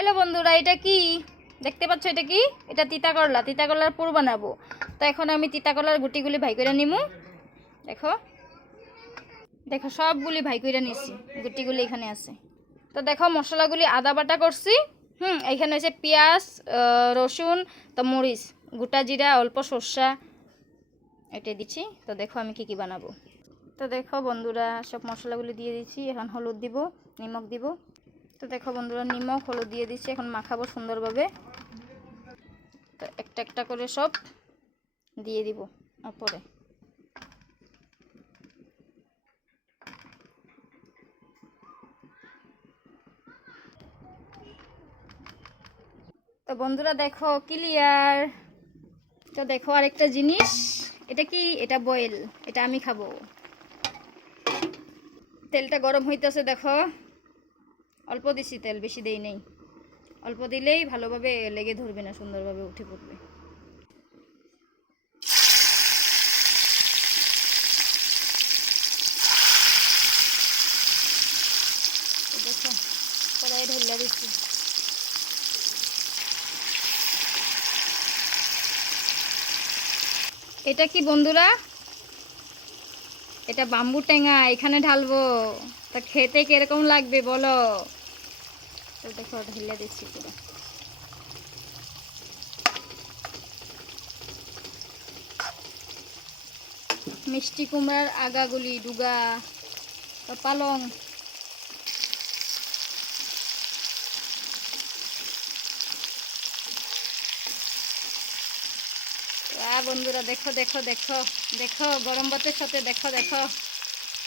Hello বন্ধুরা, এটা কি দেখতে পাচ্ছ? এটা কি? এটা তিতা করলা। তিতা করলার পুর বানাবো। তো এখন আমি তিতা করলার গুটিগুলি ভাই করে নিমু। দেখো দেখো সবগুলি ভাই করে নিছি, গুটিগুলি এখানে আছে। তো দেখো মশলাগুলি আদা বাটা করছি। এইখানে হচ্ছে পেঁয়াজ, রসুন, তো মরিচ, গোটা জিরা, অল্প সর্ষা, এটা দিচ্ছি। তো দেখো আমি কি কি বানাবো। তো দেখো বন্ধুরা, সব মশলাগুলি দিয়ে দিচ্ছি। এখন হলুদ দিব, নিমক দিব। তো দেখো বন্ধুরা, নিমক হলুদ দিয়ে দিচ্ছি। এখন মাখাবো সুন্দরভাবে। তো একটা একটা করে সব দিয়ে দিব উপরে। তো বন্ধুরা দেখো ক্লিয়ার। তো দেখো আরেকটা জিনিস, এটা কি? এটা বয়েল, এটা আমি খাবো। তেলটা গরম হইতেছে, দেখো অল্প দিছি তেল, বেশি দেই নেই। অল্প দিলেই ভালোভাবে লেগে ধরবে না, সুন্দরভাবে উঠে পড়বে। দেখো কড়াই ঢেলে দিচ্ছি। এটা কি বন্ধুরা? এটা বাম্বু টেঙা, এখানে ঢালবো। তা খেতে কিরকম লাগবে বলো? তো দেখো ঢেলে দিচ্ছি পুরো। মিষ্টি কুমড়ার আগাগুলি, ডুগা, পালং। বন্ধুরা দেখো দেখো দেখো দেখো, গরম ভাতের সাথে দেখো দেখো।